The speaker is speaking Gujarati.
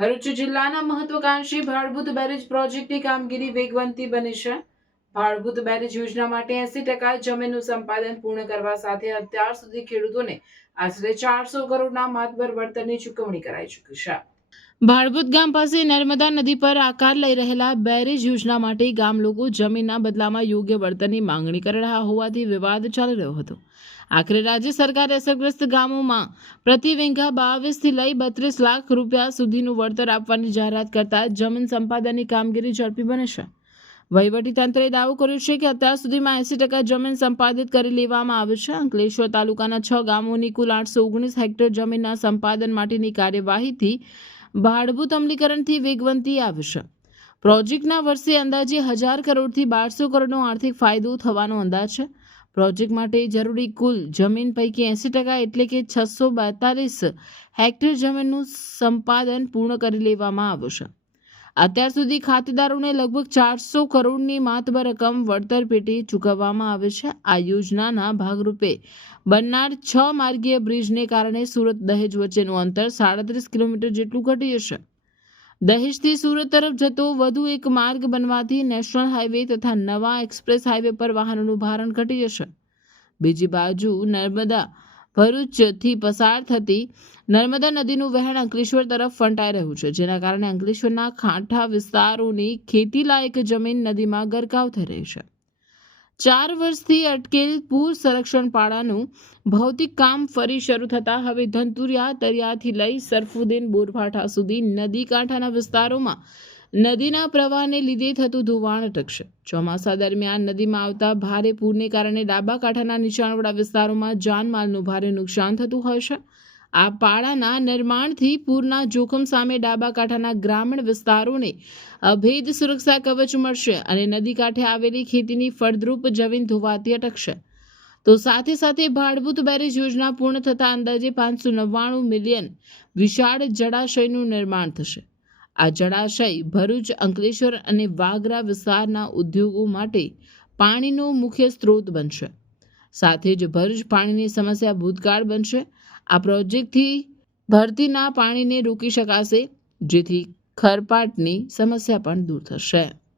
ભરૂચ જિલ્લાના મહત્વાકાંક્ષી ભાડભૂત બેરેજ પ્રોજેક્ટની કામગીરી વેગવંતી બની છે. ભાડભૂત બેરેજ યોજના માટે 80% જમીનનું સંપાદન પૂર્ણ કરવા સાથે અત્યાર સુધી ખેડૂતોને આશરે 400 કરોડના માતબર વળતરની ચૂકવણી કરાઈ ચૂકી છે. ભાડભૂત ગામ પાસે નર્મદા નદી પર આકાર લઈ રહેલા બેરેજ યોજના માટે ગામ લોકો જમીનના બદલામાં યોગ્ય વળતરની માંગણી કરી રહ્યા હોવાથી વિવાદ ચાલી રહ્યો હતો. આખરે રાજ્ય સરકારે અસરગ્રસ્ત ગામોમાં પ્રતિ વીઘા 22 લઈ 32 લાખ રૂપિયા સુધીનું વળતર આપવાની જાહેરાત કરતા જમીન સંપાદનની કામગીરી ઝડપી બની છે. વહીવટીતંત્રએ દાવો કર્યો છે કે અત્યાર સુધીમાં 80% જમીન સંપાદિત કરી લેવામાં આવી છે. અંકલેશ્વર તાલુકાના 6 ગામોની કુલ 819 હેક્ટર જમીનના સંપાદન માટેની કાર્યવાહીથી ભાડભૂત અમલીકરણથી વેગવંતી આવી છે. પ્રોજેક્ટના વર્ષે અંદાજે 1000 કરોડથી 1200 કરોડનો આર્થિક ફાયદો થવાનો અંદાજ છે. પ્રોજેક્ટ માટે જરૂરી કુલ જમીન પૈકી 80% એટલે કે 642 હેક્ટર જમીનનું સંપાદન પૂર્ણ કરી લેવામાં આવ્યું છે. અત્યાર સુધી ખાતેદારોને લગભગ 400 કરોડની માતબર રકમ વળતર પેટે ચૂકવવામાં આવે છે. આ યોજનાના ભાગરૂપે બનનાર 6 માર્ગીય બ્રિજને કારણે સુરત દહેજ વચ્ચેનું અંતર 37 કિલોમીટર જેટલું ઘટી જશે. દહેજથી સુરત તરફ જતો વધુ એક માર્ગ બનવાથી નેશનલ હાઈવે તથા નવા એક્સપ્રેસ હાઈવે પર વાહનોનું ભારણ ઘટી જશે. બીજી બાજુ નર્મદા ભરૂચથી પસાર થતી નર્મદા નદીનું વહેણ અંકલેશ્વર તરફ ફંટાઈ રહ્યું છે, જેના કારણે અંકલેશ્વરના કાંઠા વિસ્તારોની ખેતીલાયક જમીન નદીમાં ગરકાવ થઈ રહી છે. 4 વર્ષથી અટકેલ પૂર સંરક્ષણ પાડાનું ભૌતિક કામ ફરી શરૂ થતાં હવે ધનતુરિયા તરિયાથી લઈ સરફુદ્દીન બોરભાઠા સુધી નદી કાંઠાના વિસ્તારોમાં નદીના પ્રવાહને લીધે થતું ધોવાણ અટકશે. ચોમાસા દરમિયાન નદીમાં આવતા ભારે પૂરને કારણે ડાબા કાંઠાના નીચાણવાળા વિસ્તારોમાં જાનમાલનું ભારે નુકસાન થતું હોય છે. આ પાડાના નિર્માણથી પૂરના જોખમ સામે ડાબા કાંઠાના ગ્રામીણ વિસ્તારોને અભેદ સુરક્ષા કવચ મળશે અને નદી કાંઠે આવેલી ખેતીની ફળદ્રુપ જમીન ધોવાતી અટકશે. તો સાથે સાથે ભાડભૂત બેરેજ યોજના પૂર્ણ થતાં અંદાજે 599 મિલિયન વિશાળ જળાશયનું નિર્માણ થશે. આ જળાશય ભરૂચ, અંકલેશ્વર અને વાગરા વિસ્તારના ઉદ્યોગો માટે પાણીનો મુખ્ય સ્ત્રોત બનશે. સાથે જ ભરૂચ પાણીની સમસ્યા ભૂતકાળ બનશે. આ પ્રોજેક્ટથી ભરતીના પાણીને રોકી શકાશે, જેથી ખરપાટની સમસ્યા પણ દૂર થશે.